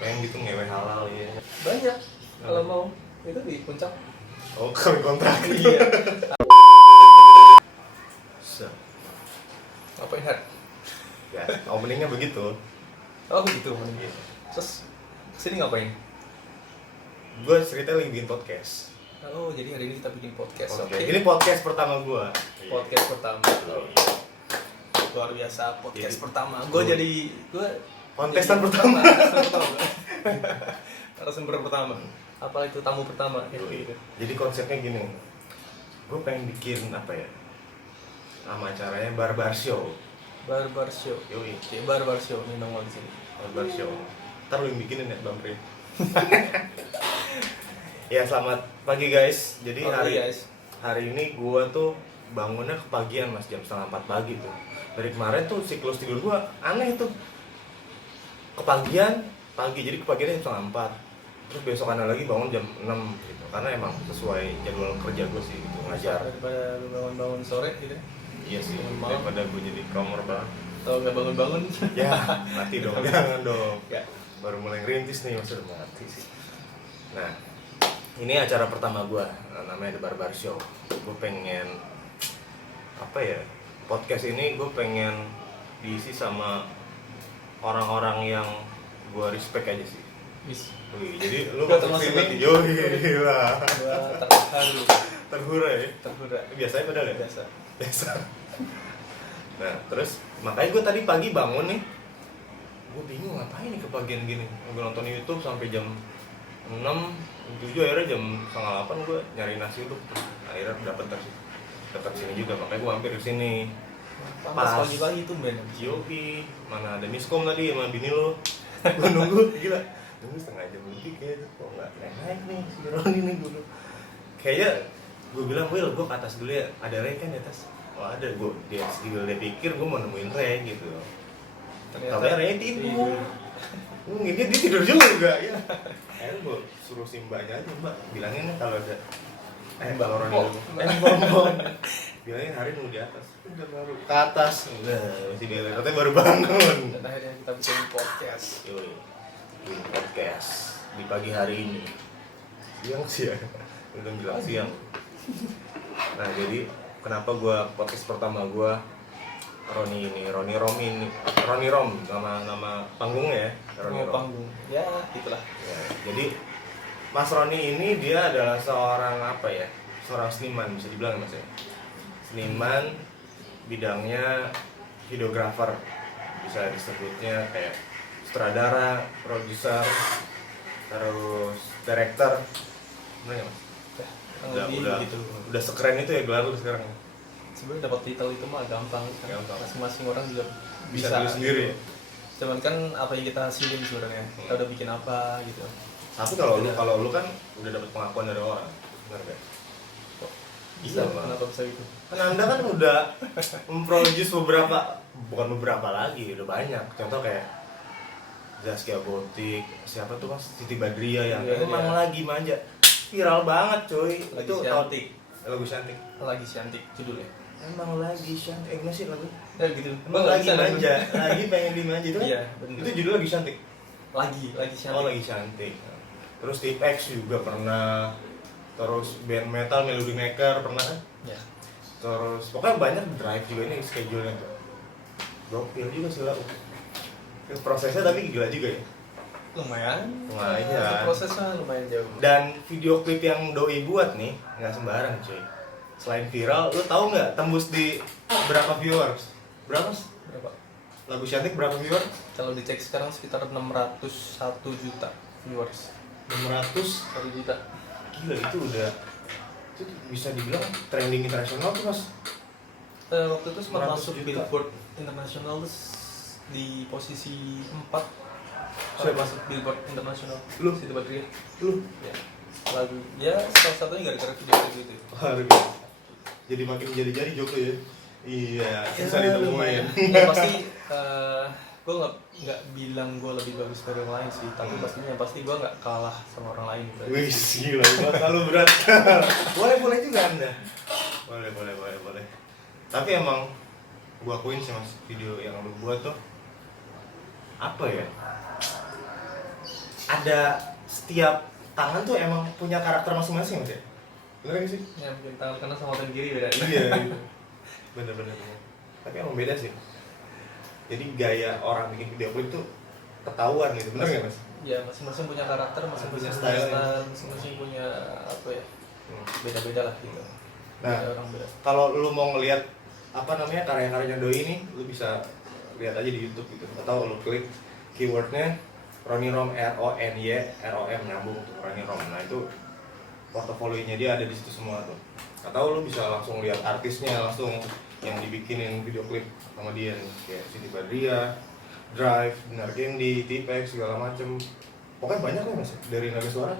pengen gitu ngewe halal ya. Banyak kalau mau itu di puncak. Oh, kawin kontrak. Iya. Ngapain Hat? Ya, openingnya begitu. Oh gitu mending. Terus kesini ngapain? Gue cerita lagi bikin podcast. Oh jadi hari ini kita bikin podcast. Oke. Ini podcast pertama gue. Podcast pertama. Luar biasa podcast pertama. Gue kontestan pertama. Narasumber pertama. Apa itu tamu pertama? Jadi konsepnya gini. Gue pengen bikin apa ya? Nama acaranya Barbar Show. Barbar Show. Yoi. Oke, Barbar Show ini nongol di sini. Barbar Show. Ntar lu yang bikinin ya, Bang Pri. Ya, selamat pagi guys. Jadi hari ini gue tuh bangunnya kepagian Mas, jam 3:30 pagi tuh. Dari kemarin tuh siklus tidur gue aneh tuh. Kepagian pagi, jadi kepagiannya jam 3:30. Terus besokannya lagi bangun jam 6 gitu. Karena emang sesuai jadwal kerja gue sih gitu, ngajar. Daripada lu bangun-bangun sore gitu. Iya sih, daripada gue jadi kromor banget. Atau nggak bangun-bangun? Ya, mati dong, jangan dong. Ya. Baru mulai ngerintis nih, masa udah mati sih. Nah, ini acara pertama gue, namanya The Barbar Show. Gue pengen, apa ya, podcast ini gue pengen diisi sama orang-orang yang gue respect aja sih. Wis. Wih, jadi lu Gua masuk termasuk sini, yoi lah. Gua terharu. Terhura ya? Terhura. Biasanya padahal ya? Biasa. Nah, terus makanya gue tadi pagi bangun nih, gue bingung ngapain nih kepagian gini. Gue nonton YouTube sampai jam 6, 7, akhirnya jam 7:30 gue nyari nasi dulu. Akhirnya dapet sini juga, makanya gue mampir ke sini. Pas pagi-pagi tuh men. Yopi, mana ada miskom tadi sama bini lo. Gue nunggu, gila. Nunggu setengah jam lebih kayaknya, kok nggak naik nih si Roni nih dulu. Kayaknya gue bilang, Will, gue ke atas dulu ya, ada Ray kan di atas? Oh ada, dia pikir gue mau nemuin Ray gitu. Ternyata Ray tidur. Dia tidur juga ya. Akhirnya gue suruh si mbaknya aja, Mbak, bilangin kalau ada kalau Roni dulu. Bonbon. Bilangin hari nunggu di atas. Udah baru ke atas. Udah, masih bela, katanya baru bangun. Dan akhirnya kita bikin podcast. Yoi, bikin podcast di pagi hari ini. Siang sih ya, udah bilang siang. Nah jadi kenapa gue podcast pertama gue Roni Rom nama panggungnya ya. Roni Rom. Panggung. Ya gitulah. Ya, jadi Mas Roni ini dia adalah seorang apa ya? Seorang seniman bisa dibilang Mas ya. Seniman bidangnya videographer, bisa disebutnya kayak sutradara, produser, terus director, bener Mas? Udah sekeren itu ya gelar lu sekarang. Sebenarnya dapat titel itu mah gampang. Masing-masing orang juga bisa tulis sendiri. Cuman kan apa yang kita hasilin sebenarnya, kita udah bikin apa gitu. Tapi kalau lu kan udah dapat pengakuan dari orang, benar gak? Bisa, kenapa bisa gitu? Kan Anda kan udah memproduce bukan beberapa lagi, udah banyak. Contoh kayak Zaskia Gotik, siapa tuh Mas? Siti Badriah yang emang lagi manja. Viral banget coy. Lagi cantik. Lagu cantik Judulnya. Emang lagi cantik. Enggak sih lagu. Ya gitu. Emang lagi manja. Lagi pengen dimanja itu kan? Iya, benar. Itu judul lagi cantik. Lagi cantik. Oh, lagi cantik. Terus Tip X juga pernah. Terus band metal Melody Maker pernah kan? Ya. Terus pokoknya banyak Drive juga ini schedule-nya tuh. Gokil juga sih lah. Prosesnya tapi gila juga ya. Lumayan. Prosesnya lumayan jauh. Dan video klip yang Doi buat nih nggak sembarang cuy. Selain viral, lu tahu nggak tembus di berapa viewers? Berapa? Lagu cantik berapa viewers? Kalau dicek sekarang sekitar 601 juta viewers. 601 juta. Gila itu bisa dibilang trending internasional tuh Mas. Waktu itu sempat masuk Billboard internasional di posisi 4. Saya masuk Billboard internasional. Lu? Siti Badriah. Lu? Ya. Lagu. Ya salah satunya gara-gara video gitu. Harus. Jadi makin jadi Joko ya. Iya, susah ditemuin. Ya pasti gue nggak bilang gue lebih bagus dari orang lain sih, tapi pastinya pasti gue nggak kalah sama orang lain. Wih, gila, terlalu berat. boleh juga Anda. Boleh. Tapi emang gue akuin sih Mas, video yang lu buat tuh apa ya? ada setiap tangan tuh emang punya karakter masing-masing Mas ya? Bener gak sih? Ya mungkin tangan kanan sama tangan kiri beda. Iya gitu. Bener. Tapi emang beda sih. Jadi gaya orang bikin video klip tuh ketahuan gitu, bener gak Mas? Ya masing-masing punya karakter, masing-masing Punya punya style, style, masing-masing punya apa ya, beda-beda lah gitu. Nah, Beda orang beda. kalau lu mau ngelihat apa namanya karya-karyanya Doi ini, lu bisa lihat aja di YouTube gitu, atau lu klik keywordnya Ronnie Rom, RONY nyambung tuh Ronnie Rom. Nah itu portofolionya dia ada di situ semua tuh. Atau lu bisa langsung lihat artisnya langsung yang dibikinin video klip sama dia nih, kayak Siti Badriah, Drive, Dinar Candy, T-Pex segala macem. Pokoknya banyak lah Mas dari Naga Suara.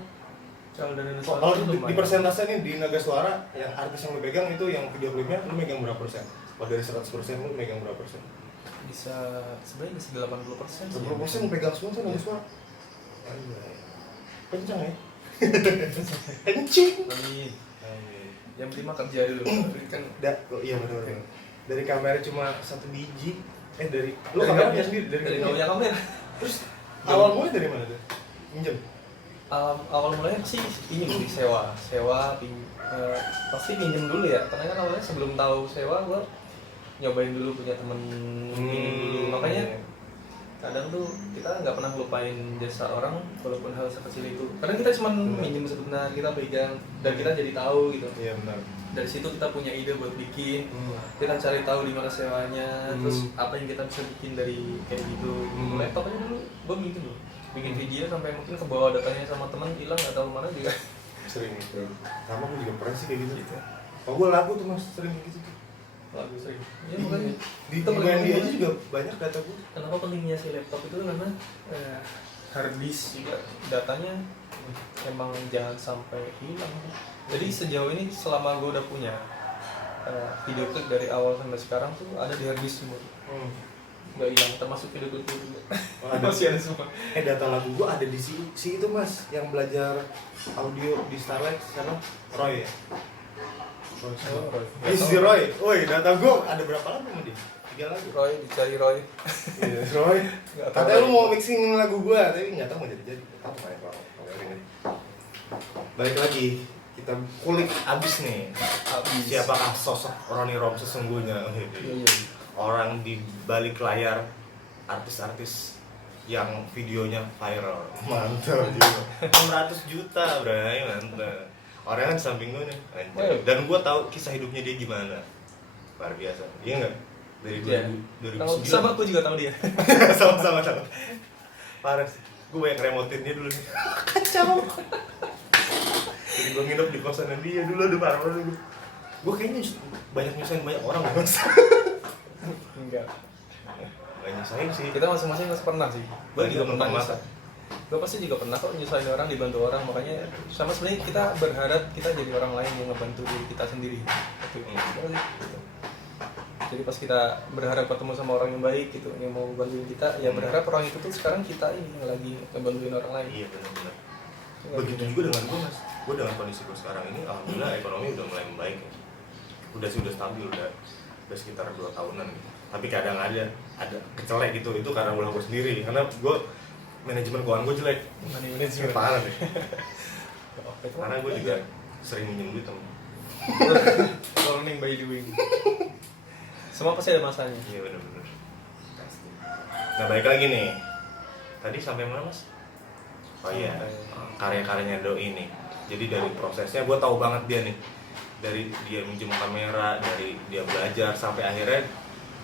Kalau dari Kalau di persentase nih di Naga Suara yang artis yang lu pegang itu yang video klipnya lu megang berapa persen? Kalau dari 100% lu megang berapa persen? bisa sebenarnya bisa 80%. 10% lu pegang semua tuh Naga Suara. Anjay. Kencang ya? Kencing. Amin. Yang penting mah kerja dulu. Kan Iya benar. Dari kamera cuma 1 biji. Dari lu kamera punya sendiri dari nggak punya kamera. Terus awal mulai dari mana tuh? Minjem. Awal mulanya sih ini beli sewa, pasti pinjem dulu ya, karena kan awalnya sebelum tahu sewa gue nyobain dulu punya temen pinjem dulu, makanya kadang tuh kita nggak pernah lupain jasa orang walaupun hal sekecil itu, karena kita cuma minjem sebentar, kita pegang dan kita jadi tahu gitu. Iya benar. Dari situ kita punya ide buat bikin, kita cari tahu di mana sewanya, terus apa yang kita bisa bikin dari kayak gitu. Laptop aja dulu gue bikin video sampai mungkin ke bawah datanya sama teman hilang nggak tahu mana juga. Sering itu. Sama gue juga pernah sih kayak gitu. Oh gue lagu tuh Mas sering kayak gitu tuh. Lagu sering. Ya makanya Di dia aja juga banyak data gue. kenapa pentingnya si laptop itu karena hard disk juga datanya emang jangan sampai hilang. Jadi sejauh ini selama gue udah punya video klip dari awal sampai sekarang tuh ada di hard disk semua. Nggak hilang, termasuk video klip juga. Masih ada semua. Data lagu gue ada di si itu Mas yang belajar audio di Starlight siapa? Roy ya? Si Roy. Woi, data gue ada berapa lagu sama dia? 3 lagu. Roy, dicari Roy. Iya, Roy. Katanya lu mau mixing lagu gue, tapi nggak tahu mau jadi. Tahu nggak ya kalau ini. Balik lagi, kita kulik abis nih. Siapakah sosok Ronnie Rom sesungguhnya? Iya. Orang di balik layar, artis-artis yang videonya viral. Mantap juga. 600 juta, bray, mantap. Orang kan di samping gue nih, anjir. Dan gue tahu kisah hidupnya dia gimana. Luar biasa. Iya nggak? Dari 2009. Sama aku juga tahu dia. Sama-sama. Parah sih. Gue banyak remotin dia dulu nih. Kacau. Jadi gue nginep di kosan dia dulu, aduh parah dulu. Gue kayaknya banyak nyusahin banyak orang Mas. Enggak. Gak nyusahin sih. Kita masing-masing masih pernah sih. Gue juga pernah masa. nyusahin. Gue pasti juga pernah kok nyusahin orang, dibantu orang, makanya sama sebenarnya kita berharap kita jadi orang lain yang ngebantu diri kita sendiri. Gitu. Jadi pas kita berharap ketemu sama orang yang baik gitu, yang mau bantuin kita, ya berharap orang itu tuh sekarang kita ini yang lagi ngebantuin orang lain. Iya benar-benar. Begitu juga dengan gue Mas. Gue dengan kondisi gue sekarang ini, alhamdulillah ekonomi udah mulai membaik. Udah stabil, udah sekitar 2 tahunan gitu. Tapi kadang ada kecelek gitu, itu karena ulah gue sendiri. Karena gue manajemen keuangan gue jelek. Manajemen parah deh. Karena gue juga sering minjem duit sama. Learning by doing. Semua pasti ada masanya. Iya benar-benar. Nah balik lagi nih. Tadi sampai mana Mas? Oh iya, karya-karyanya Doi ini. Jadi dari prosesnya gue tahu banget dia nih. Dari dia minjem kamera, dari dia belajar sampai akhirnya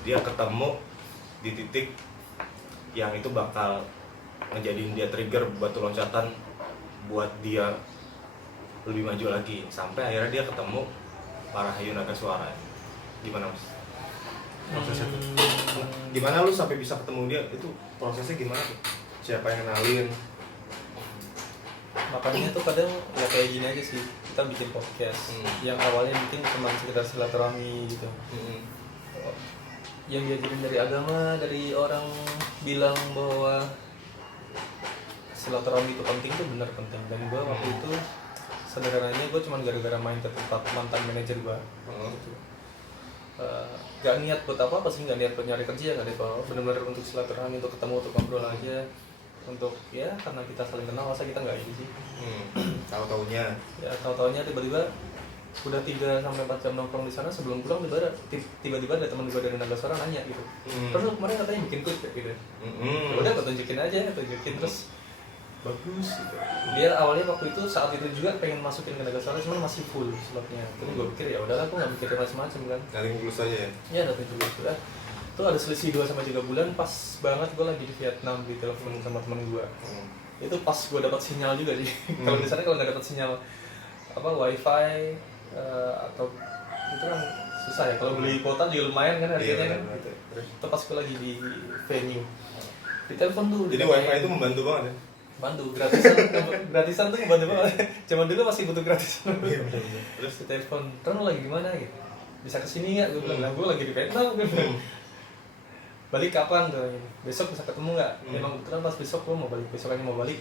dia ketemu di titik yang itu bakal ngejadiin dia trigger batu loncatan buat dia lebih maju lagi, sampai akhirnya dia ketemu para Hayu Naga Suara. Gimana Mas? Prosesnya tuh gimana lu sampai bisa ketemu dia, itu prosesnya gimana tuh? Siapa yang kenalin? Makanya tuh kadang ya kayak gini aja sih, kita bikin podcast yang awalnya mungkin cuma sekedar silaturahmi gitu. Yang diajarin dari agama, dari orang bilang bahwa silaturahmi itu penting, tuh benar penting. Dan gue waktu itu sederhananya gue cuma gara-gara main ke tempat mantan manajer gue gitu. Gak niat buat apa sih, gak niat buat nyari kerja, gak niat apa, benar-benar untuk silaturahmi, untuk ketemu, untuk ngobrol aja. untuk ya karena kita saling kenal, masa kita nggak ini sih. Tahu-taunya Ya tahu-taunya tiba-tiba udah 3 sampai 4 jam nongkrong di sana, sebelum pulang tiba-tiba ada teman gue dari Nagasora nanya gitu, terus lu kemarin katanya bikin klip ya gitu. Ya udah gue tunjukin terus bagus gitu. Dia awalnya waktu itu saat itu juga pengen masukin ke Nagasora, cuman masih full slotnya. Terus gue pikir ya udahlah, aku nggak mikirin macam-macam kan. kali ngulus aja ya. Ya datang juga sudah. Itu ada selisih 2 sampai 3 bulan, pas banget gue lagi di Vietnam di telepon sama teman gue. Itu pas gue dapat sinyal juga sih. Kalau di sana kalau nggak dapat sinyal apa wifi atau itu kan susah ya. Kalau beli kuota juga lumayan kan harganya kan. Gitu. Itu pas gue lagi di venue. Di telepon tuh. Jadi wifi itu membantu banget ya. Bantu gratisan tuh membantu banget. Zaman dulu masih butuh gratisan. Iya benar. Terus di telepon, terus lagi di mana gitu? Bisa kesini nggak? Gue bilang, gue lagi di Vietnam. Gue bilang, balik kapan tuh? Besok bisa ketemu nggak? Emang kebetulan pas besok gue mau balik, besokannya mau balik.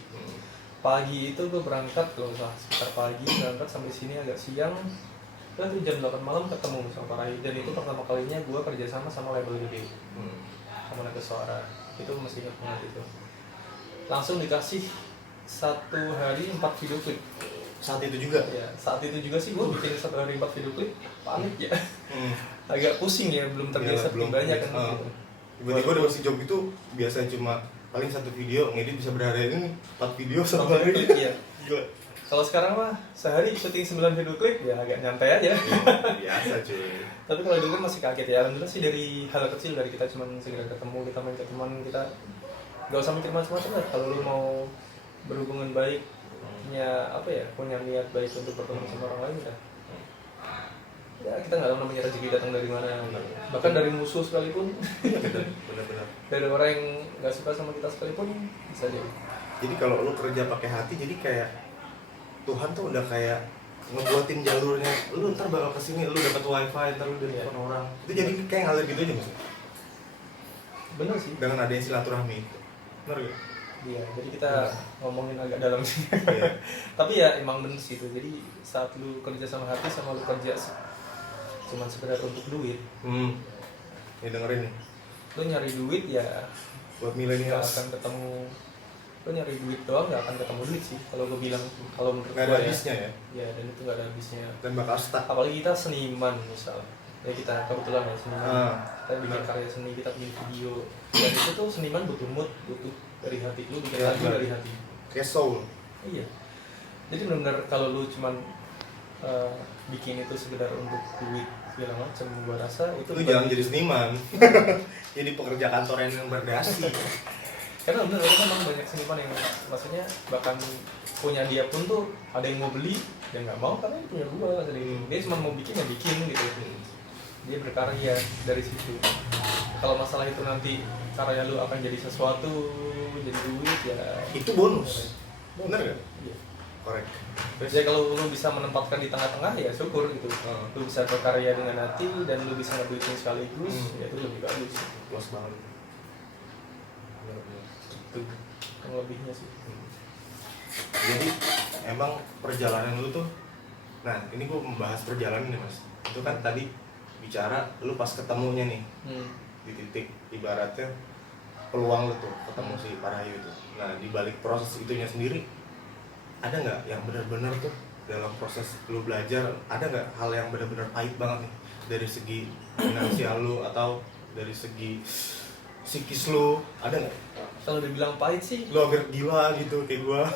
Pagi itu gue berangkat, kalau nggak salah sekitar pagi berangkat sampai sini agak siang. Terus jam 8 malam ketemu sama Pak Rai. Dan itu pertama kalinya gue kerjasama sama label gede, sama Nagasora. Itu masih ingat banget itu. Langsung dikasih 1 hari 4 video klip. Saat itu juga? Ya, saat itu juga sih gue bikin 1 hari 4 video klip, panik ya. Agak pusing ya, belum terbiasa belum banyak kan gitu. Tiba-tiba udah masih job itu biasanya cuma paling 1 video, ngedit bisa berhari ini 4 video satu hari. Iya. Gila. Kalau sekarang mah sehari syuting 9 video klip ya agak nyantai aja. Biasa cuy. Tapi kalau dulu kan masih kaget ya. Alhamdulillah sih dari hal kecil, dari kita cuma segera ketemu, kita main ke teman kita. Gak usah mikir macam-macam lah. Kalau lu mau berhubungan baik, punya niat baik untuk bertemu sama orang lain ya. Ya kita nggak tahu namanya rezeki datang dari mana. Bahkan dari musuh sekalipun, Benar-benar. dari orang yang nggak suka sama kita sekalipun bisa jadi. Jadi kalau lu kerja pakai hati, jadi kayak Tuhan tuh udah kayak ngebuatin jalurnya. Lu ntar bakal kesini, lu dapat wifi, ntar lu dari orang. Itu jadi kayak ngalir gitu aja maksudnya. Bener sih. Dengan adanya silaturahmi itu. Benar gak? Iya, jadi kita ngomongin agak dalam sih. Iya. Tapi ya emang bener sih itu. Jadi saat lu kerja sama hati sama lu kerja cuman sekedar untuk duit. Ya dengerin nih. Lu nyari duit ya Buat nggak milenial. akan ketemu. Lu nyari duit doang nggak akan ketemu duit sih. Kalau gue bilang, kalau menurut Nggak gue ada ya. habisnya ya. Ya, dan itu nggak ada habisnya. Dan bakal stuck. Apalagi kita seniman misalnya. Ya kita kebetulan ya seniman. Kita bikin benar. karya seni, kita bikin video. Dan itu tuh seniman butuh mood, butuh dari hati lu, bikin lagu dari hati. Kayak soul. Iya. Jadi benar-benar kalau lu cuman bikin itu sekedar untuk duit segala macam, gua rasa itu Lu jangan jadi seniman. Jadi pekerja kantoran yang berdasi. karena benar kan memang banyak seniman yang maksudnya bahkan punya dia pun tuh ada yang mau beli, dia nggak mau karena ini punya gua. Jadi dia cuma mau bikin ya bikin gitu. Dia berkarya dari situ. Kalau masalah itu nanti karya lu akan jadi sesuatu, jadi duit ya Itu bonus. Bener gak? Iya. Korek. Ya kalau lu bisa menempatkan di tengah-tengah ya syukur gitu. Lu bisa berkarya dengan hati dan lu bisa ngeduitin sekaligus, ya itu lebih bagus. Plus banget. Bener-bener. Itu yang lebihnya sih. Jadi emang perjalanan lu tuh, nah ini gua membahas perjalanan nih mas. Itu kan tadi bicara lu pas ketemunya nih di titik ibaratnya peluang lu tuh ketemu si Parahayu itu. Nah di balik proses itunya sendiri ada nggak yang benar-benar tuh dalam proses lu belajar, ada nggak hal yang benar-benar pahit banget nih dari segi finansial lu atau dari segi psikis lu, ada nggak? Kalau dibilang pahit sih, Lu hampir gila gitu kayak gua.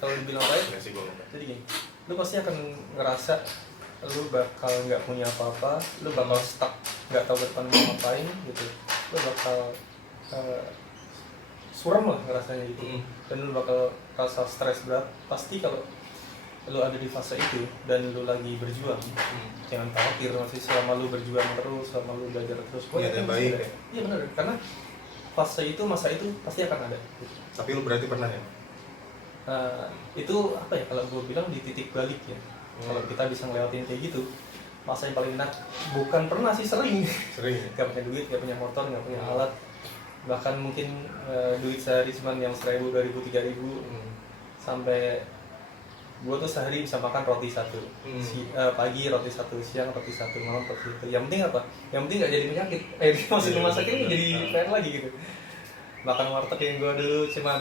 kalau dibilang pahit, Nggak sih gua nggak. jadi gini, lu pasti akan ngerasa lu bakal nggak punya apa-apa, lu bakal stuck, nggak tahu ke depan mau ngapain gitu, lu bakal suram lah ngerasanya gitu, dan lu bakal rasa stres berat. Pasti kalau lu ada di fase itu dan lu lagi berjuang, jangan khawatir, masih selama lu berjuang terus, selama lu belajar terus, Niat yang baik. Iya benar, karena fase itu, masa itu pasti akan ada. Tapi lu berarti pernah ya? Itu apa ya, kalau gue bilang di titik balik ya. Kalau kita bisa ngelewatin kayak gitu, masa yang paling enak, bukan pernah sih, sering. Gak punya duit, gak punya motor, gak punya alat, bahkan mungkin duit sehari cuman yang 1.000, 2.000, 3.000, sampai gue tuh sehari bisa makan roti satu, pagi roti satu, siang roti satu, malam roti satu. Yang penting apa? Yang penting gak jadi penyakit. Maksud rumah sakit ini jadi PR lagi gitu. makan warteg yang gue dulu cuman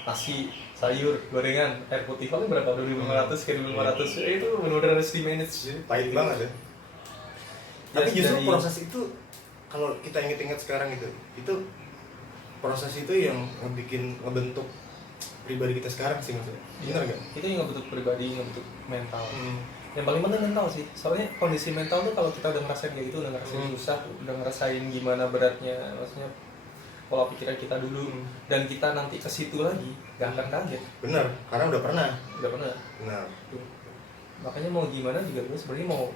nasi, sayur, gorengan, air putih paling berapa? 2.500 ke 2.500. Itu benar-benar harus di manage. Pahit banget ya. Tapi Yes, justru dari- proses itu kalau kita inget-inget sekarang itu proses itu yang ngebentuk pribadi kita sekarang sih maksudnya. Benar nggak? Itu yang ngebentuk pribadi, ngebentuk mental. Yang paling penting mental sih. Soalnya kondisi mental tuh kalau kita udah ngerasain kayak gitu, udah ngerasain susah, udah ngerasain gimana beratnya, maksudnya pola pikiran kita dulu, dan kita nanti ke situ lagi, gak akan kaget. Benar, karena udah pernah. Udah pernah. Benar. Tuh. Makanya mau gimana juga gue sebenarnya mau,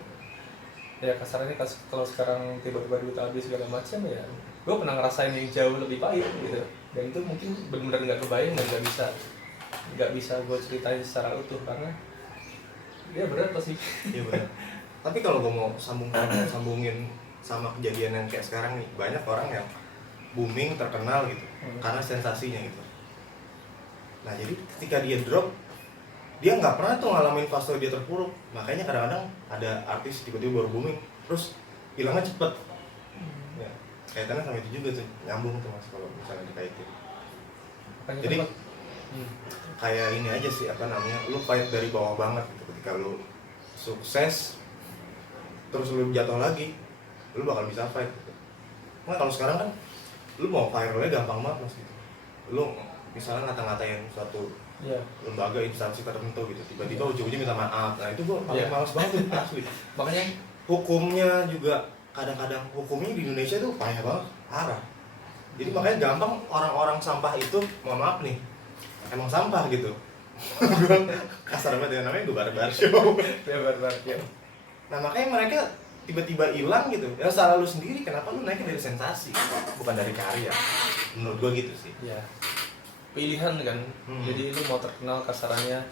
ya kasarnya kalau sekarang tiba-tiba duit habis segala macam ya, gue pernah ngerasain yang jauh lebih pahit gitu. Dan itu mungkin benar-benar nggak kebayang dan nggak bisa gue ceritain secara utuh karena ya berat pasti. Iya benar. Tapi kalau gue mau sambungin sama kejadian yang kayak sekarang nih, banyak orang yang booming terkenal gitu karena sensasinya gitu. Nah jadi ketika dia drop, dia nggak pernah tuh ngalamin fase dia terpuruk. Makanya kadang-kadang ada artis tiba-tiba baru booming terus hilangnya cepet. Ya, kaitannya sama itu juga tuh, nyambung tuh mas kalau misalnya dikaitin. Makanya Jadi kan, kayak ini aja sih, apa namanya, lu fight dari bawah banget gitu. Ketika lu sukses terus lu jatuh lagi, lu bakal bisa fight gitu. Nah kalau sekarang kan lu mau viralnya gampang banget mas gitu. Lu misalnya ngata-ngatain suatu ya. lembaga instansi tertentu gitu, tiba-tiba ujung-ujungnya minta maaf. Nah itu gua paling Iya. males banget tuh, asli. Makanya Hukumnya juga kadang-kadang hukumnya di Indonesia tuh payah banget, parah. Jadi makanya gampang orang-orang sampah itu, mohon maaf nih, emang sampah gitu. Kasar banget ya, namanya gue barbar show. ya barbar ya. Nah makanya mereka tiba-tiba hilang gitu. Ya salah lu sendiri, kenapa lu naiknya dari sensasi, bukan dari karya. Menurut gue gitu sih. Ya. Pilihan kan. Jadi lu mau terkenal kasarannya,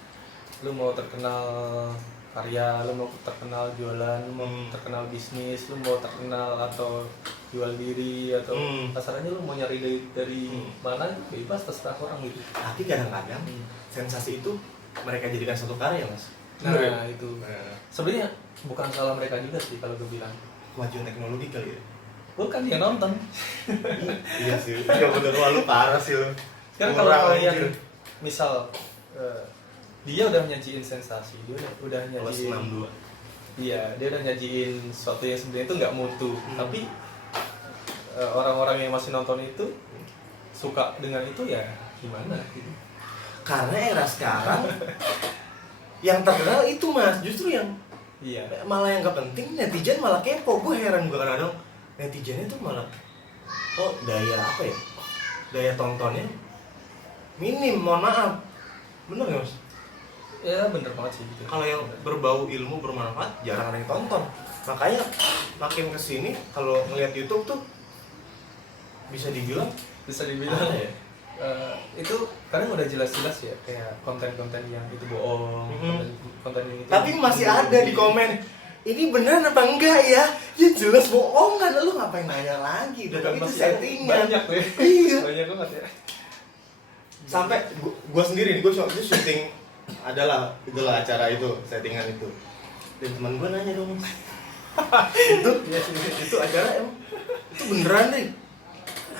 lu mau terkenal karya, lu mau terkenal jualan, lu mau terkenal bisnis, lu mau terkenal atau jual diri atau kasarannya lu mau nyari dari mana bebas terserah orang gitu. Tapi kadang-kadang sensasi itu mereka jadikan satu karya mas. Nah itu sebenarnya bukan salah mereka juga sih kalau gue bilang. Kemajuan teknologi kali ya. Bukan dia nonton. Iya sih, iya bener, wah lu parah sih lu. Sekarang kalau kalian misal dia udah nyajiin sensasi, dia udah plus nyajiin 62. iya, dia udah nyajiin sesuatu yang sebenarnya itu nggak mutu, tapi orang-orang yang masih nonton itu suka dengan itu ya gimana gitu. Karena era sekarang yang terkenal itu mas, justru yang Iya. malah yang gak penting, netizen malah kepo. Gue heran gue kadang-kadang netizennya tuh malah daya apa ya, daya tontonnya minim, mohon maaf. Bener gak mas? Ya bener banget sih gitu. Kalau yang berbau ilmu bermanfaat jarang ada yang tonton. Makanya makin kesini kalau ngeliat YouTube tuh bisa dibilang Bisa dibilang apa ya? itu kadang udah jelas-jelas ya kayak konten-konten yang itu bohong, konten yang itu. Tapi masih ada di komen, ini benar apa enggak ya? Ya jelas bohong kan, lu ngapain nanya lagi? Udah tapi itu masih settingan. banyak tuh. Iya. Banyak banget ya. Sampai gua sendiri, gua itu syuting adalah itulah acara itu, settingan itu. Dan teman gua nanya dong, itu acara emang itu beneran deh.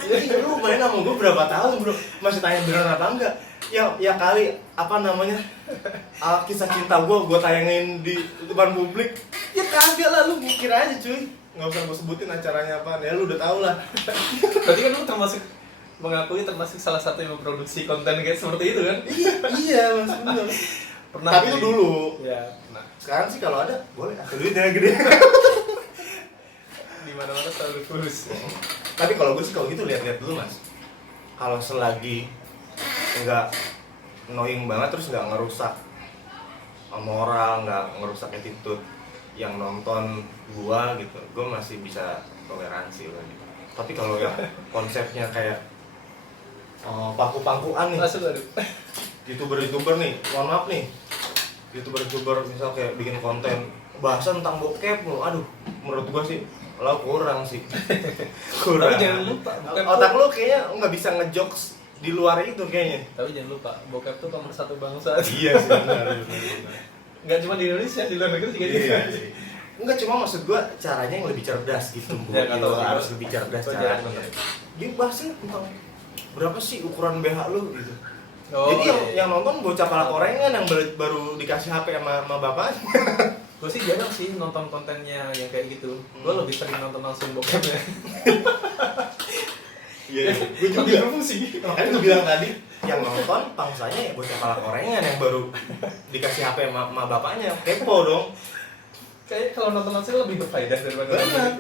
Anjing, lu main sama gue berapa tahun bro, masih tanya beneran apa enggak? Ya kali apa namanya, kisah cinta gue tayangin di depan publik. Ya kagak lah, lu mikir aja cuy, nggak usah gue sebutin acaranya apa, ya lu udah tau lah. Berarti kan lu termasuk salah satu yang memproduksi konten kayak seperti itu kan? Iya mas, bener. Pernah. Tapi itu dulu. Ya, pernah. Sekarang sih kalau ada boleh, asal duitnya gede. Di mana-mana selalu tulus. Tapi kalau gue sih kalau gitu lihat-lihat dulu mas. Kalau selagi nggak annoying banget, terus nggak ngerusak moral, nggak ngerusak attitude yang nonton gua gitu, gue masih bisa toleransi lah gitu. Tapi kalau yang konsepnya kayak pangku-pangkuan nih, Masuk aduh. youtuber nih, mohon maaf nih, youtuber misal kayak bikin konten bahasan tentang bokep lo, aduh, menurut gua sih lo kurang sih. Kurang. Tapi jangan lupa, bokep otak lo kayaknya nggak bisa ngejokes di luar itu kayaknya. Tapi jangan lupa, bokep tuh pemersatu bangsa. Iya sih, benar. Nggak cuma di Indonesia, di luar negeri juga gitu. Iya sih. Enggak, cuma maksud gua caranya yang lebih cerdas gitu. Ya, nggak tahu sih, harus gua- lebih cerdas gua caranya. jarang nonton. dia bahasnya tentang berapa sih ukuran BH lu gitu. Oh, Jadi iya. yang nonton bocah pala korengan yang baru dikasih HP sama bapaknya. Gue sih jarang sih nonton kontennya yang kayak gitu. Gue lebih sering nonton langsung bokepnya. Iya, gue juga sih. Makanya gue bilang tadi yang nonton pangsanya ya bocah pala korengan yang baru dikasih HP sama bapaknya. Kepo dong. Kayak kalau nonton langsung lebih berfaedah daripada Benar. nonton.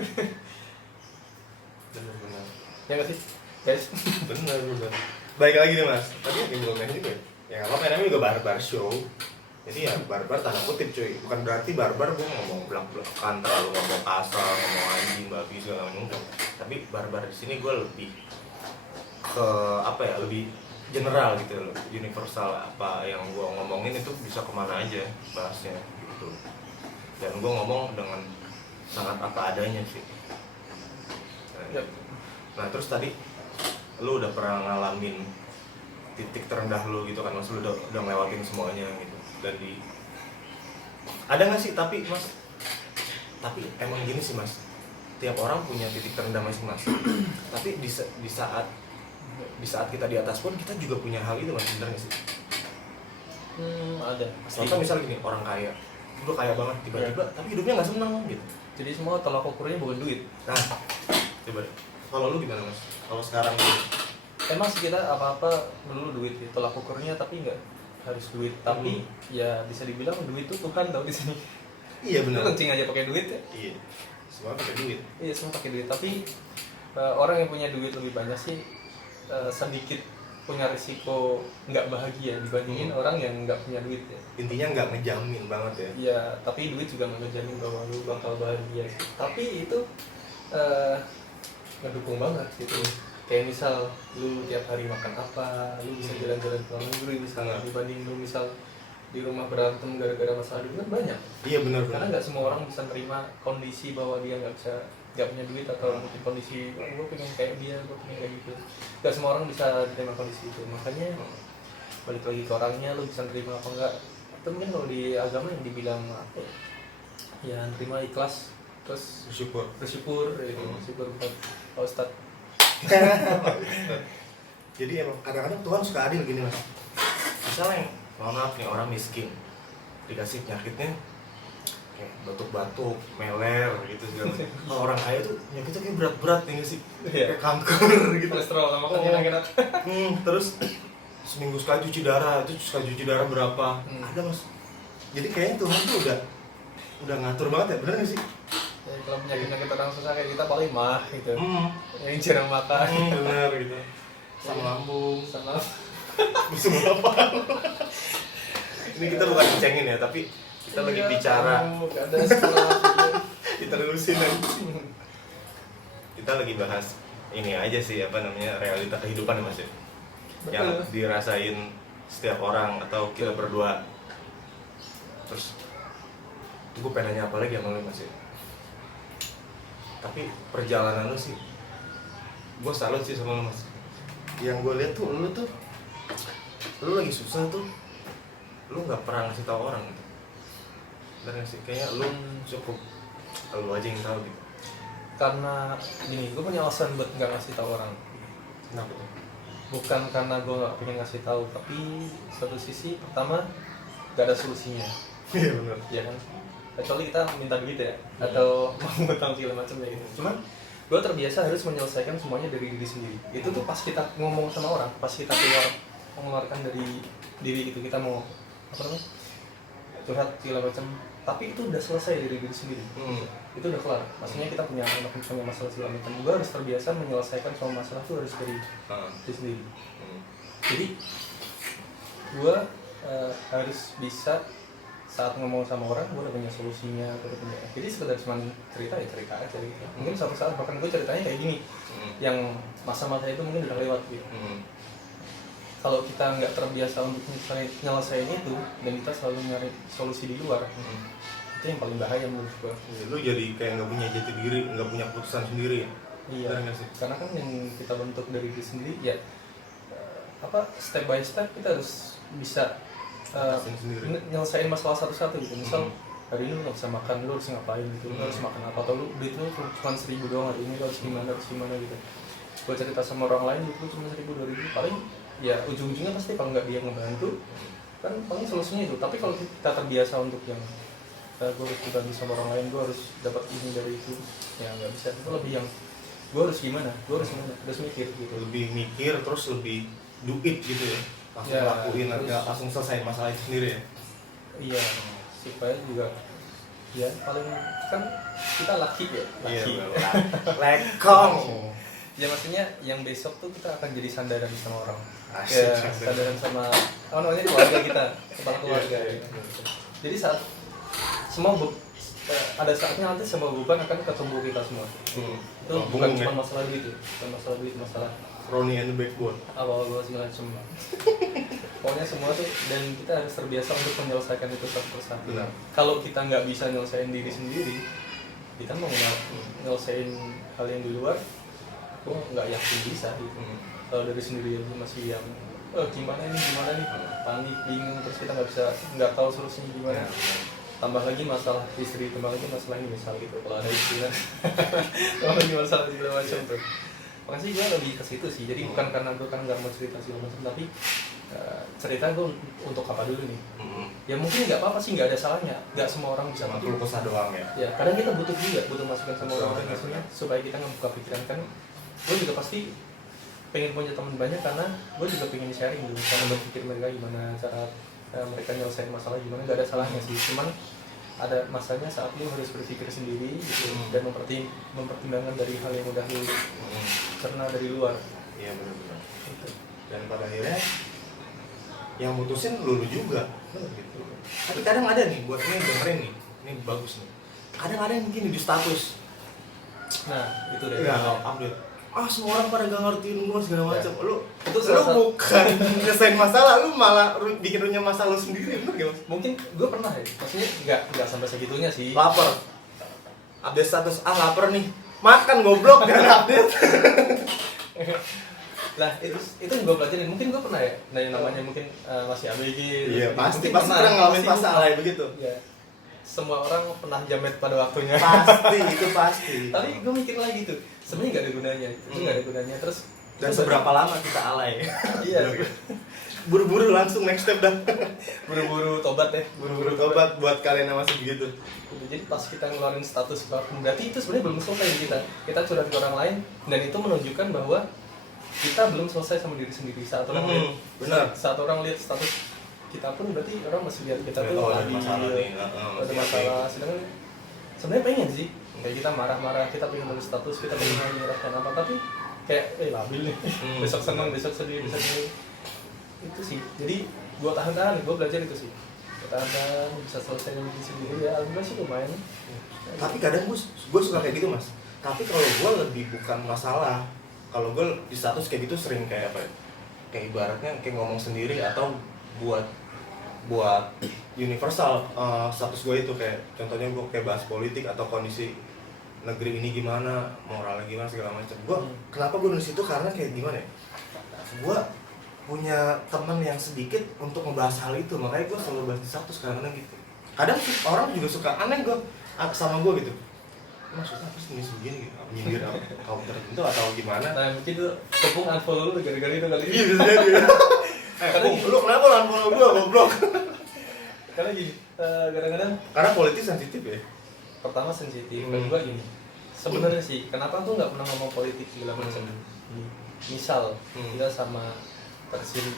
Benar. Ya nggak sih, guys? Benar. Baik lagi nih mas. Tadi yang belum juga. Ya nggak apa-apa, namanya juga barbar show. Jadi ya barbar tanda kutip cuy. Bukan berarti barbar gue ngomong belak-belakan, terlalu ngomong kasar, ngomong anjing, babi segala macam enggak. Tapi barbar di sini gue lebih ke apa ya, lebih general gitu loh, universal. Apa yang gue ngomongin itu bisa kemana aja bahasnya gitu. Dan gue ngomong dengan sangat apa adanya sih. Yep. Nah terus tadi lu udah pernah ngalamin titik terendah lu gitu kan mas, lu udah ngelewatin semuanya gitu. Dan ada nggak sih tapi mas, tapi emang gini sih mas, tiap orang punya titik terendah masing-masing. Tapi di saat kita di atas pun kita juga punya hal itu mas, bener nggak sih? Ada. Contoh misal gini, orang kaya, udah kaya banget tiba-tiba tapi hidupnya nggak senang gitu. Jadi semua tolak ukurnya bukan duit. Nah coba deh, kalau lu gimana mas, kalau sekarang Emang sih kita apa-apa melulu duit ya, tolak ukurnya, tapi nggak harus duit. Tapi ya bisa dibilang duit itu Tuhan tau di sini. iya Lu benar, kencing aja pakai duit ya. iya semua pakai duit. Iya, semua pakai duit. Tapi orang yang punya duit lebih banyak sih sedikit punya risiko nggak bahagia dibandingin orang yang nggak punya duit ya. Intinya nggak ngejamin banget ya. Iya, tapi duit juga nggak ngejamin bahwa lu bakal bahagia sih. Tapi itu ngedukung banget gitu. Kayak misal lu tiap hari makan apa, lu bisa jalan-jalan ke luar negeri misalnya, dibanding lu misal di rumah berantem gara-gara masalah duit kan banyak. Iya benar. Karena nggak semua orang bisa terima kondisi bahwa dia nggak punya duit, atau mungkin kondisi gue pengen kayak dia, gue pengen kayak gitu. Nggak semua orang bisa terima kondisi itu. Makanya balik lagi ke orangnya, lu bisa terima apa enggak. Itu mungkin kalau di agama yang dibilang apa ya, terima ikhlas, terus bersyukur gitu. Bersyukur bukan Pak Ustadz. Jadi emang kadang-kadang Tuhan suka adil gini mas. Misalnya mohon maaf nih, orang miskin dikasih penyakitnya kayak batuk-batuk, meler gitu segala macam. Kalau orang kaya tuh penyakitnya kayak berat-berat nih nggak sih? Kayak kanker gitu. Kolesterol sama kan enak-enak. Terus seminggu sekali cuci darah, itu sekali cuci darah berapa? Ada mas. Jadi kayaknya Tuhan tuh udah ngatur banget ya, bener nggak sih? Ya, kalau penyakit orang susah kayak kita paling mah gitu. Yang jarang makan. Bener gitu. Sama lambung, Sama semua apa? Ini kita bukan ngecengin ya, tapi kita lagi bicara. Gak ada sekolah. Kita terusin aja. Kita lagi bahas ini aja sih, apa namanya, realita kehidupan ya mas ya. Yang dirasain setiap orang atau kita berdua. Terus gue pengen nanya apa lagi sama lu mas ya. Tapi perjalanan lu sih, gue salut sih sama lu mas. Yang gue lihat tuh lu lagi susah tuh, lu nggak pernah ngasih tahu orang gitu. Bener sih, kayaknya lu cukup lu aja yang tahu gitu. Karena gini, gue punya alasan buat nggak ngasih tahu orang. Kenapa tuh? Bukan karena gue nggak pengen ngasih tahu, tapi satu sisi pertama gak ada solusinya. Iya benar. Ya kan, kecuali kita minta duit ya, atau mau ngutang segala macam kayak gitu. Cuman gue terbiasa harus menyelesaikan semuanya dari diri sendiri. Itu tuh pas kita ngomong sama orang, pas kita mengeluarkan dari diri gitu, kita mau apa namanya, curhat segala macam, tapi itu udah selesai dari diri sendiri. Itu udah kelar. Maksudnya kita punya masalah segala macam, gue harus terbiasa menyelesaikan semua masalah itu harus dari diri sendiri. Jadi gue harus bisa saat ngomong sama orang, gue udah punya solusinya, jadi sekedar cuma cerita ya cerita aja gitu. Mungkin suatu saat bahkan gue ceritanya kayak gini, yang masa-masa itu mungkin udah lewat gitu. Kalau kita nggak terbiasa untuk nyelesain itu, dan kita selalu nyari solusi di luar, itu yang paling bahaya menurut gue. Lu jadi kayak nggak punya jati diri, nggak punya keputusan sendiri ya? Iya, karena kan yang kita bentuk dari diri sendiri ya, step by step kita harus bisa nyelesain masalah satu-satu gitu. Misal hari ini lu nggak bisa makan, lu harus ngapain gitu, lu harus makan apa, atau lu duit lu cuma 1.000 doang hari ini, lu harus gimana gitu. gue cerita sama orang lain itu cuma 1.000-2.000, paling ya ujung-ujungnya pasti kalau nggak dia ngebantu kan paling solusinya itu. Tapi kalau kita terbiasa untuk yang gue harus dibantu sama orang lain, gue harus dapat ini dari itu, ya nggak bisa. Itu lebih yang gue harus gimana, gue harus mikir gitu. Lebih mikir terus lebih do it gitu ya, langsung Ya, lakuin terus- aja, langsung selesai masalah itu sendiri ya. Iya, supaya juga ya paling kan kita laki ya, Iya, laki. lekong. Ya maksudnya yang besok tuh kita akan jadi sandaran sama orang. Asik, Ya, asik. sandaran sama namanya keluarga kita, kepala keluarga. Iya, ya. iya. Jadi saat semua ada saatnya nanti semua beban akan ke tubuh kita semua. Itu Oh, bukan bung, ya. cuma masalah duit, bukan masalah duit, masalah Ronnie and the Backbone. awal-awal segala macam. Pokoknya semua tuh, dan kita harus terbiasa untuk menyelesaikan itu satu persatu. Benar. Kalau kita nggak bisa nyelesain diri sendiri, kita mau nyelesain hal yang di luar, aku nggak yakin bisa gitu. Kalau dari sendiri aja masih yang gimana nih, panik, bingung, terus kita nggak tahu solusinya gimana. Tambah lagi masalah istri, tambah lagi masalah ini misal gitu, kalau ada istri kan tambah lagi masalah segala macam tuh. Makanya sih gue lebih ke situ sih, jadi bukan karena gue kan nggak mau cerita segala macam, tapi cerita gue untuk apa dulu nih. Ya mungkin nggak apa-apa sih, nggak ada salahnya, nggak semua orang bisa Sama begitu. keluh kesah doang ya. Ya kadang kita butuh juga, butuh masukan sama Betul, orang benar, maksudnya benar. supaya kita ngebuka pikiran kan. Gue juga pasti pengen punya teman banyak karena gue juga pengen sharing dulu cara berpikir mereka gimana, cara mereka nyelesain masalah gimana. Gak ada salahnya sih, cuman ada masanya saat lu harus berpikir sendiri gitu, dan mempertimbangkan dari hal yang udah lu cerna dari luar Iya benar-benar. gitu. Dan pada akhirnya yang mutusin lu juga gitu. Tapi kadang ada nih buat ini dengerin nih, ini bagus nih. Kadang ada yang gini di status, Nah itu deh. nggak update. Semua orang pada gak ngertiin gue segala macam. Lu Itu lu salah satu- bukan nyelesain masalah, lu malah bikin runyam masalah lu sendiri, bener gak mas? Mungkin gue pernah ya, maksudnya nggak sampai segitunya sih. Lapar, update status, lapar nih, makan goblok, gak update. Lah itu gue pelajarin, mungkin gue pernah ya, nah yang namanya mungkin masih ABG. Iya terus pasti mungkin pernah ngalamin pasti fase pernah. alay begitu. Ya, semua orang pernah jamet pada waktunya. Pasti itu pasti. Tapi gue mikir lagi tuh, sebenarnya nggak ada gunanya, itu nggak ada gunanya. Terus Dan itu seberapa lama kita alay? Iya. Buru-buru langsung next step dah. buru-buru tobat ya, Buru-buru tobat buat kalian yang masih begitu. Jadi pas kita ngeluarin status apapun, berarti itu sebenarnya belum selesai di kita. Kita curhat ke orang lain, dan itu menunjukkan bahwa kita belum selesai sama diri sendiri. Saat orang lihat, benar. saat orang lihat status kita pun, berarti orang masih lihat kita tuh ada lagi masalah nih. ada masalah. Sedangkan sebenarnya pengen sih, kayak kita marah-marah, kita pengen nulis status, kita pengen menyerahkan apa, tapi kayak labil nih. Besok senang, besok sedih, besok ini. Itu sih. Jadi gua tahan-tahan, gua belajar itu sih. Gua tahan bisa selesai dengan diri sendiri ya, alhamdulillah sih lumayan. Tapi kadang gue suka kayak gitu mas. Tapi kalau gue lebih bukan masalah. Kalau gue di status kayak gitu sering kayak apa ya? Kayak ibaratnya kayak ngomong sendiri atau buat universal status gue itu, kayak contohnya gue kayak bahas politik atau kondisi negeri ini gimana, moralnya gimana segala macam. Gue kenapa gue nulis itu karena kayak gimana ya? Gue punya teman yang sedikit untuk membahas hal itu, makanya gue selalu bahas di status kadang-kadang gitu. Kadang orang juga suka aneh gue sama gue gitu. Maksudnya apa sih nulis begini gitu? Nyindir kaum tertentu atau gimana? Nah mungkin tuh tepung unfollow lu gara-gara itu kali. Iya bisa jadi. Lu kenapa lu unfollow gue goblok? Karena gini, kadang-kadang Karena politik sensitif ya. pertama sensitif, kedua gini. Sebenarnya sih, kenapa tuh nggak pernah ngomong politik segala macam. Misal kita sama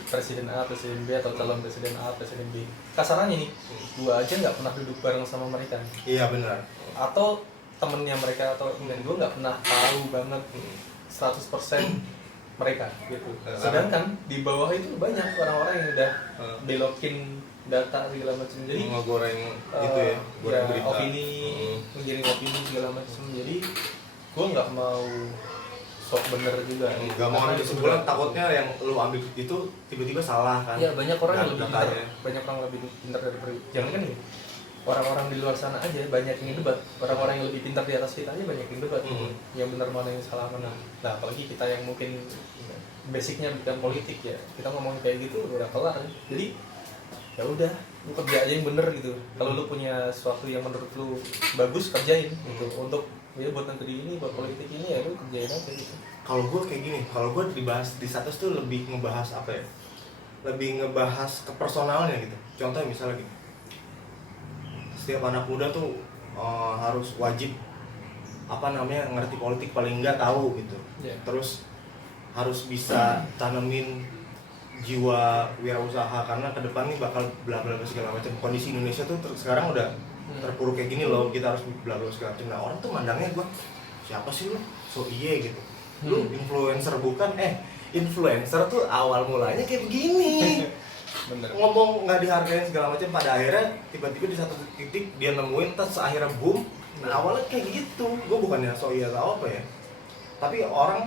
presiden A, presiden B, atau calon presiden A, presiden B. Kasarannya nih, gua aja nggak pernah duduk bareng sama mereka. Iya benar. Atau temennya mereka, atau dan gue nggak pernah tahu banget 100% mereka gitu. Sedangkan di bawah itu banyak orang-orang yang udah belokin data segala macam. Jadi ngegoreng itu ya, goreng berita. opini, ngirim opini segala macam. Jadi gue nggak mau sok bener juga. Gak mau ambil kesimpulan, takutnya yang lu ambil itu tiba-tiba salah kan. Ya banyak orang yang lebih pintar, datanya. banyak orang lebih pintar dari jangan kan nih. Orang-orang di luar sana aja banyak yang debat. Orang-orang yang lebih pintar di atas kita aja banyak yang debat. Yang benar mana, yang salah mana. Nah, apalagi kita yang mungkin basicnya bukan politik ya, kita ngomong kayak gitu udah kelar. Jadi ya udah, lu kerja aja yang bener gitu. Kalau lu punya sesuatu yang menurut lu bagus, kerjain gitu. Untuk ya buat negeri ini, buat politik ini ya lu kerjain aja gitu. Kalau gue kayak gini, kalau gue dibahas di status tuh lebih ngebahas apa ya, lebih ngebahas ke personalnya gitu. Contohnya misalnya gini, setiap anak muda tuh harus wajib apa namanya ngerti politik, paling enggak tahu gitu. Yeah. Terus harus bisa tanemin jiwa wirausaha, karena ke depan nih bakal bla bla bla segala macam. Kondisi Indonesia tuh sekarang udah terpuruk kayak gini loh, kita harus bla bla segala macam. Nah, orang tuh mandangnya gua, siapa sih lu? So iye gitu. Lu influencer bukan? Influencer tuh awal mulanya kayak begini. Bener. Ngomong nggak dihargain segala macam, pada akhirnya tiba-tiba di satu titik dia nemuin, terus akhirnya boom. Nah, awalnya kayak gitu. Gue bukannya so iya atau apa ya, tapi orang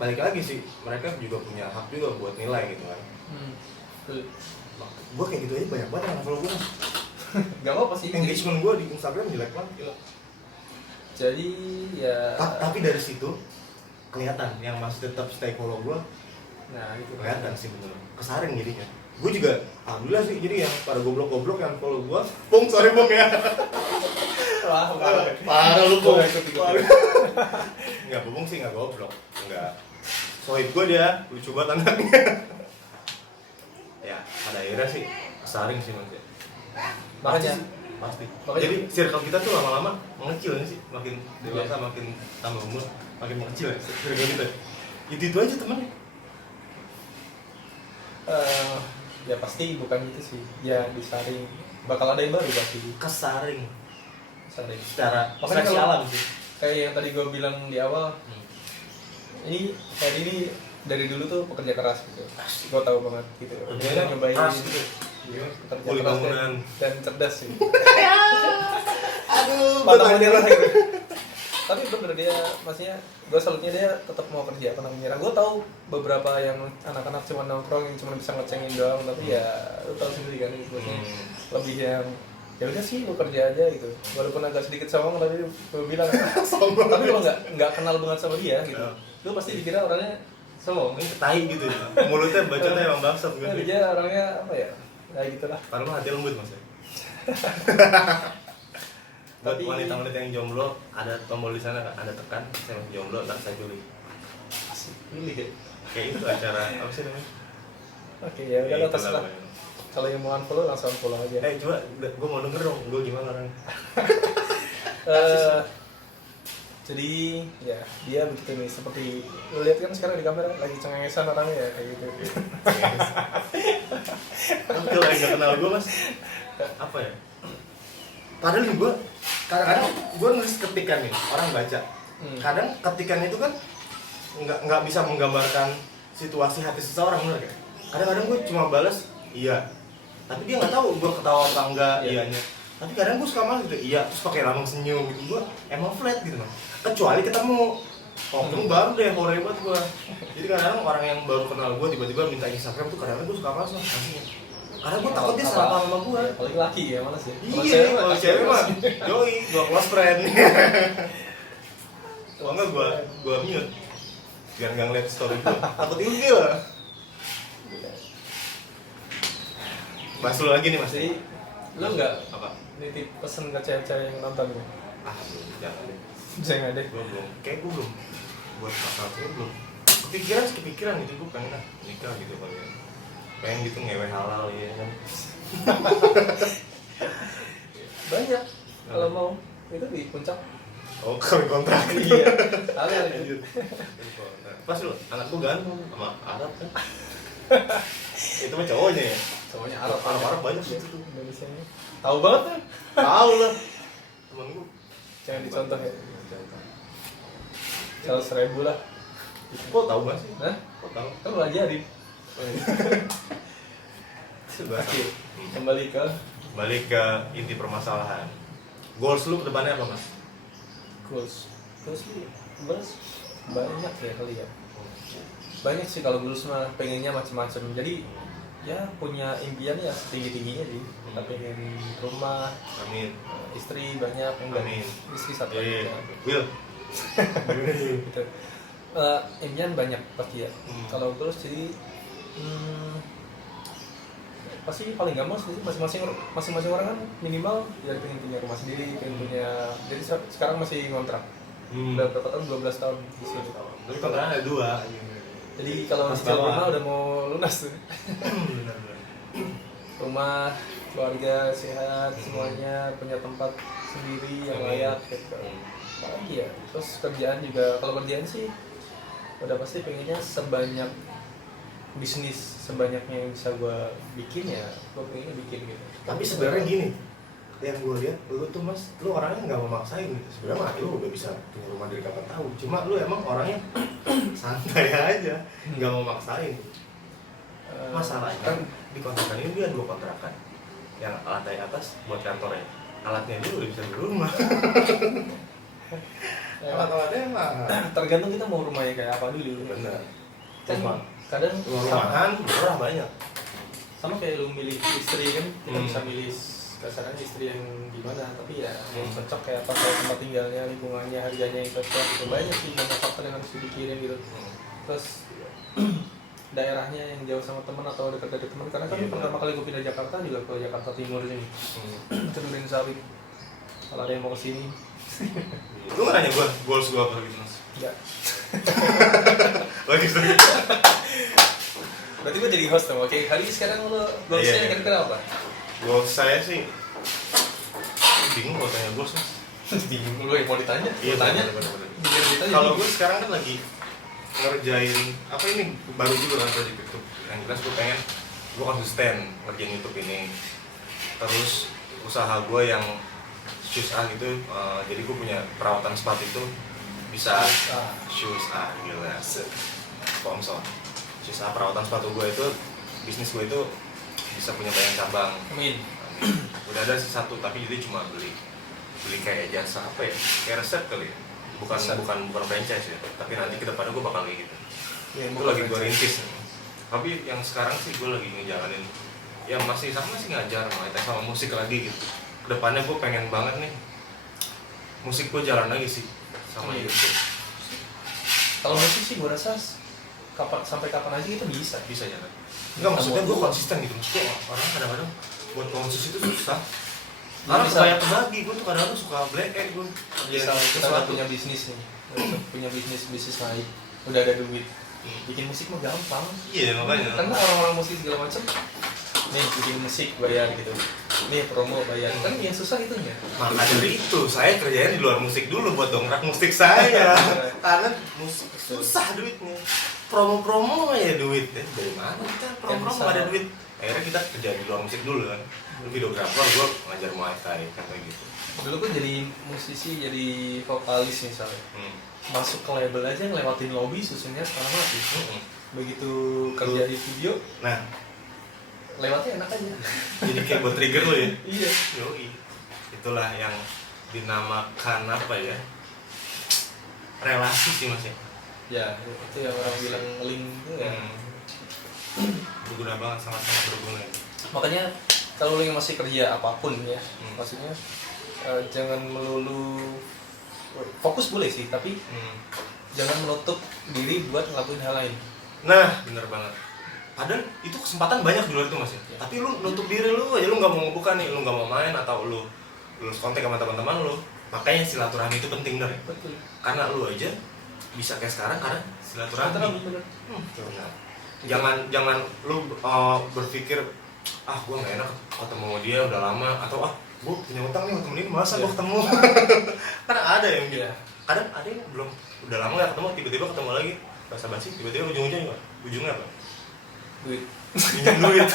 balik lagi sih, mereka juga punya hak juga buat nilai gitu kan. Gue kayak gitu aja banyak banget yang follow gue. Gak apa-apa sih. Engagement gue di Instagram jelek banget gila. Jadi ya. Tapi dari situ kelihatan yang masih tetap stay follow gue. Nah itu Kelihatan sih bener, kesaring jadinya. Gue juga alhamdulillah sih, jadi yang pada goblok-goblok yang follow gue, Bung, sorry Bung ya. Parah lu Bung. Enggak, Bung sih enggak goblok. Enggak. Sohib gue dia, lucu banget anaknya. Ya, pada akhirnya sih kesaring sih Mas ya. Makanya Pasti. Makanya- Jadi circle kita tuh lama-lama mengecil nih sih, makin dewasa, makin tambah umur, makin mengecil ya circle kita. Itu aja temennya. Ya pasti bukan itu sih. Ya disaring. Bakal ada yang baru pasti. Kesaring Disaring. secara Makanya seleksi kalau- alam sih. Kayak yang tadi gue bilang di awal, ini kayak ini dari dulu tuh pekerja keras gitu. Gue tahu banget gitu. Dia nyobain Keras gitu. kerja Kuli keras bangunan. dan cerdas sih. Aduh, Pantang menyerah gitu. Tapi bener dia, maksudnya gue salutnya dia tetap mau kerja, pantang menyerah. Gue tahu beberapa yang anak-anak cuma nongkrong yang cuma bisa ngecengin doang, tapi ya lu tahu sendiri kan itu maksudnya lebih yang ya udah sih lu kerja aja gitu. Walaupun agak sedikit sombong tapi gue bilang tapi kalau nggak kenal banget sama dia gitu, lu pasti dikira orangnya sombong. Ini tai gitu. Mulutnya bacotnya emang bangsat gitu. Nah, dia orangnya apa ya? Ya gitulah. Padahal hati lembut Mas ya. Buat Tapi- wanita-wanita yang jomblo, ada tombol di sana, Anda tekan, saya masih jomblo, ntar saya pilih. Asik pilih ya. Kayak itu acara apa sih namanya? Oke ya udah Itulah terserah. pokoknya. Kalau yang mau unfollow langsung unfollow aja. Coba, gue mau denger dong, gue gimana orangnya. Jadi ya dia begitu nih, seperti lu lihat kan sekarang di kamera lagi cengengesan orangnya ya kayak gitu. Tapi kalau yang gak kenal gue Mas, apa ya? Padahal nih gue, kadang-kadang gue nulis ketikan nih, orang baca. Kadang ketikan itu kan nggak bisa menggambarkan situasi hati seseorang, bener kan? Kadang-kadang gue cuma balas iya, tapi dia nggak tahu gue ketawa apa enggak iyanya. Tapi kadang gue suka malah gitu iya, terus pakai lambang senyum gitu. Gue emang flat gitu Mas. Kecuali ketemu baru deh hore banget gue. Jadi kadang-kadang orang yang baru kenal gue tiba-tiba minta Instagram tuh kadang-kadang gue suka malas ngasihnya. Karena gue takut dia salah paham sama gue. Ya, paling laki ya malas ya. Iya, kalau cewek mah doi, gua close friend. Kalau enggak gua mute. Biar enggak ngeliat story gua. Takut ilfil lah. Bahas lu lagi nih Mas. Jadi lu nggak Apa? nitip pesen ke cewek-cewek yang nonton ya? Belum, jangan deh. Jangan deh. Gua belum. Kayak gua belum. Buat masalah cewek belum. Kepikiran gitu gua pengen lah nikah gitu pengen. Pengen gitu ngewe halal ya kan. Banyak kalau mau itu di puncak. Oh, kawin kontrak. Iya. Ada itu. Pas lu, anak gua ganteng sama Arab kan. Itu mah cowoknya ya. Semuanya Arab banyak sih itu tuh. Indonesia ini. Tahu banget kan? Tahu lah. Temen gua. Jangan dicontoh ya. 100.000 lah. Kok tahu gak sih? Hah? Kok tahu? Kan lu ajarin. Oke, kembali ke Balik ke inti permasalahan. Goals lu ke depannya apa Mas? goals. Goals banyak ya kali ya. Banyak sih kalau goals mah pengennya macam-macam. Jadi ya punya impian ya setinggi-tingginya sih. Kita pengen rumah, Amin. istri banyak, enggak. Amin. Istri satu Iya. aja. Will. Gitu. Impian banyak pasti ya. Kalau goals jadi pasti paling gampang sih masing-masing orang kan minimal ya pengen punya rumah sendiri, pengen punya, jadi sekarang masih ngontrak Udah berapa tahun? 12 tahun di sini. Tapi kontrakan ada 2. Jadi kalau Mas cicil bawah. rumah udah mau lunas tuh. Benar-benar. Rumah, keluarga sehat, semuanya punya tempat sendiri yang layak gitu. Apalagi ya, terus kerjaan juga, kalau kerjaan sih udah pasti pengennya sebanyak bisnis sebanyaknya yang bisa gue bikin ya, gue pengennya bikin gitu. Tapi sebenarnya gini, yang gue lihat lu tuh mas, lu orangnya nggak memaksain gitu. Sebenarnya mah lu udah bisa punya rumah dari kapan tahu. Cuma lu emang orangnya santai aja, nggak mau maksain. Masalahnya kan di kontrakan ini dia 2 kontrakan. Yang lantai atas buat kantornya, alatnya dia udah bisa di rumah. Alat-alatnya mah tergantung kita mau rumahnya kayak apa dulu. bener. Kan Cuma kadang rumahan murah banyak. sama kayak lu milih istri kan, kita Hmm. bisa milih kasarnya istri yang gimana, tapi ya yang cocok kayak apa, kayak tempat tinggalnya, lingkungannya, harganya yang cocok gitu. Banyak sih, banyak faktor yang harus dipikirin gitu. Terus daerahnya yang jauh sama teman atau dekat dari teman, karena kan Iya, pertama benar. kali gue pindah Jakarta juga ke Jakarta Timur sini, ke Durensawit. Kalau ada yang mau kesini, Lu nggak nanya gue goals gue apa gitu mas? ya. Lagi serius. Berarti gue jadi host dong. Oke, hari ini sekarang lo goalsnya Iya. kira-kira apa? Goals saya sih bingung kalau tanya goals mas. Bingung lu yang mau ditanya? Mau tanya? bener-bener. Biar ditanya. Kalau gue sekarang kan lagi ngerjain apa ini baru juga kan project YouTube. Yang jelas gue pengen gue konsisten ngerjain YouTube ini. Terus usaha gue yang shoes A gitu, jadi gue punya perawatan sepatu itu bisa shoes A gila sponsor. Shoes A perawatan sepatu gue itu bisnis gue itu bisa punya banyak cabang. Amin. Udah ada sih 1 tapi jadi cuma beli kayak jasa apa ya, kayak resep kali ya, bukan Resep. bukan franchise ya, tapi nanti kedepannya gue bakal kayak gitu. Ya, Itu lagi gue rintis. Tapi yang sekarang sih gue lagi ngejalanin ya masih sama sih, ngajar mulai sama musik lagi gitu. Kedepannya gue pengen banget nih musik gue jalan lagi sih sama Iya. YouTube. Kalau musik sih gue rasa sampai kapan aja kita bisa. Bisa jalan. Enggak, maksudnya gue konsisten gitu. Maksudnya orang kadang-kadang buat konsis itu susah. Karena Bisa. banyak bagi, gue tuh kadang-kadang suka black egg gue. Misal kita udah punya bisnis nih, punya bisnis lain, udah ada duit, bikin musik mah gampang. Iya makanya. Karena orang-orang musik segala macam, nih bikin musik bayar gitu, nih promo bayar, kan yang susah itunya. Maka dari itu saya kerjanya di luar musik dulu buat dongkrak musik saya. Karena musik susah duitnya. Promo-promo ya duit. Dari mana kita promo-promo nggak ada duit? Akhirnya kita kerja di luar musik dulu kan. Lu videografer, gue ngajar Muay Thai kayak gitu. Dulu kan jadi musisi, jadi vokalis misalnya, Hmm. masuk ke label aja ngelewatin lobby susahnya setengah mati. Begitu kerja di studio, Nah, lewatnya enak aja. jadi kayak buat trigger lo ya. Iya. Yoi. Itulah yang dinamakan apa ya? Relasi sih mas ya. Ya, itu yang orang bilang link itu ya. Berguna banget, sangat-sangat berguna. Makanya kalau lu yang masih kerja apapun ya, Hmm. maksudnya jangan melulu fokus boleh sih, tapi jangan menutup diri buat ngelakuin hal lain. Nah, bener banget. Padahal itu kesempatan banyak di luar itu mas ya. Ya. Tapi lu nutup diri lu aja, lu nggak mau ngebuka nih, lu nggak mau main atau lu kontak sama teman-teman lu. Makanya silaturahmi itu penting dari. Betul. Karena lu aja bisa kayak sekarang karena silaturahmi. Bener. Benar. Jangan lu berpikir gua nggak enak ketemu sama dia udah lama, atau gua punya utang nih sama temen ini masa Iya. gua ketemu. Karena ada yang gitu. Iya. Kadang ada yang belum udah lama nggak ketemu, tiba-tiba ketemu lagi basa-basi, tiba-tiba ujungnya apa? Duit. Minjem duit.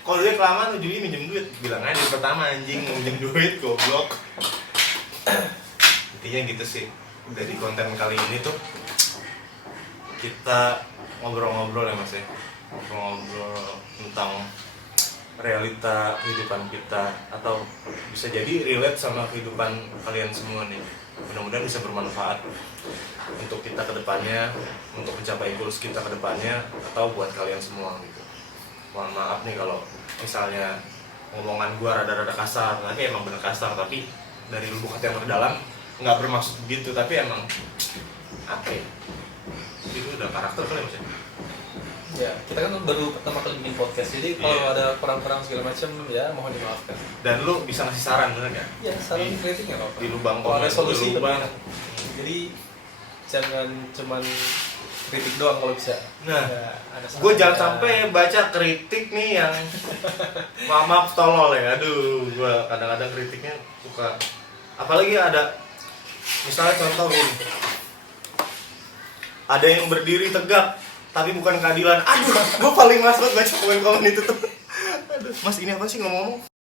Kalau dia kelamaan ujungnya minjem duit, bilang aja dari pertama anjing mau minjem duit, goblok. Intinya gitu sih. Dari konten kali ini tuh kita ngobrol-ngobrol ya mas ya, ngobrol tentang realita kehidupan kita, atau bisa jadi relate sama kehidupan kalian semua nih. Mudah-mudahan bisa bermanfaat untuk kita ke depannya, untuk mencapai goals kita ke depannya, atau buat kalian semua gitu. Mohon maaf nih kalau misalnya ngomongan gua rada-rada kasar, tapi emang bener kasar, tapi dari lubuk hati yang terdalam nggak bermaksud begitu, tapi emang apa ya, itu udah karakter kali mas ya. Ya, kita kan baru pertama kali bikin podcast, jadi kalau Iya. ada kurang-kurang segala macam ya mohon dimaafkan. Dan lu bisa ngasih saran bener nggak? Ya, saran Di- kritik nggak apa-apa. di lubang Kalau ada komen, solusi di lubang. lebih enak. Jadi jangan cuman kritik doang kalau bisa. Nah, ada gue jangan sarannya. sampai baca kritik nih yang maaf tolol ya. Aduh, gue kadang-kadang kritiknya suka. Apalagi ada, misalnya contoh nih, ada yang berdiri tegak tapi bukan keadilan. Aduh, gue paling males banget baca komen-komen itu tuh. Aduh, Mas ini apa sih ngomong-ngomong?